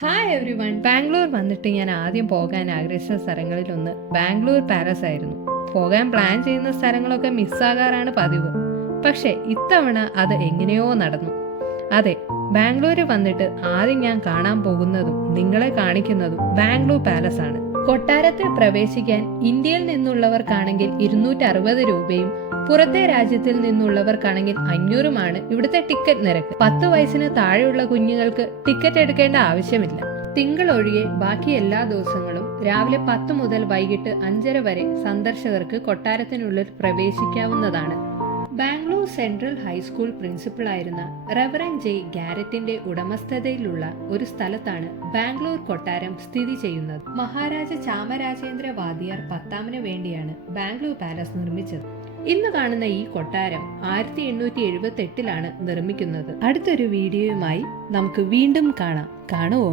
Hi every one. Bangalore വന്നിട്ട് ഞാൻ ആദ്യം പോകാൻ ആഗ്രഹിച്ച സ്ഥലങ്ങളിലൊന്ന് ബാംഗ്ലൂർ പാലസ് ആയിരുന്നു. പോകാൻ പ്ലാൻ ചെയ്യുന്ന സ്ഥലങ്ങളൊക്കെ മിസ്സാകാറാണ് പതിവ്. പക്ഷെ ഇത്തവണ അത് എങ്ങനെയോ നടന്നു. അതെ, ബാംഗ്ലൂരിൽ വന്നിട്ട് ആദ്യം ഞാൻ കാണാൻ പോകുന്നതും നിങ്ങളെ കാണിക്കുന്നതും ബാംഗ്ലൂർ പാലസ് ആണ്. കൊട്ടാരത്തിൽ പ്രവേശിക്കാൻ ഇന്ത്യയിൽ നിന്നുള്ളവർക്കാണെങ്കിൽ 260 രൂപയും പുറത്തെ രാജ്യത്തിൽ നിന്നുള്ളവർക്കാണെങ്കിൽ 500മാണ് ഇവിടുത്തെ ടിക്കറ്റ് നിരക്ക്. 10 വയസ്സിന് താഴെയുള്ള കുഞ്ഞുങ്ങൾക്ക് ടിക്കറ്റ് എടുക്കേണ്ട ആവശ്യമില്ല. തിങ്കൾ ഒഴികെ ബാക്കി എല്ലാ ദിവസങ്ങളും രാവിലെ 10 മുതൽ വൈകിട്ട് 5:30 വരെ സന്ദർശകർക്ക് കൊട്ടാരത്തിനുള്ളിൽ പ്രവേശിക്കാവുന്നതാണ്. ബാംഗ്ലൂർ സെൻട്രൽ ഹൈസ്കൂൾ പ്രിൻസിപ്പളായിരുന്ന റെവറൻ ജെ ഗാരറ്റിന്റെ ഉടമസ്ഥതയിലുള്ള ഒരു സ്ഥലത്താണ് ബാംഗ്ലൂർ കൊട്ടാരം സ്ഥിതി ചെയ്യുന്നത്. മഹാരാജ ചാമരാജേന്ദ്ര വാദിയാർ 10ാമന് വേണ്ടിയാണ് ബാംഗ്ലൂർ പാലസ് നിർമ്മിച്ചത്. ഇന്ന് കാണുന്ന ഈ കൊട്ടാരം 1878ലാണ് നിർമ്മിക്കുന്നത്. അടുത്തൊരു വീഡിയോയുമായി നമുക്ക് വീണ്ടും കാണാം. കാണുവോ?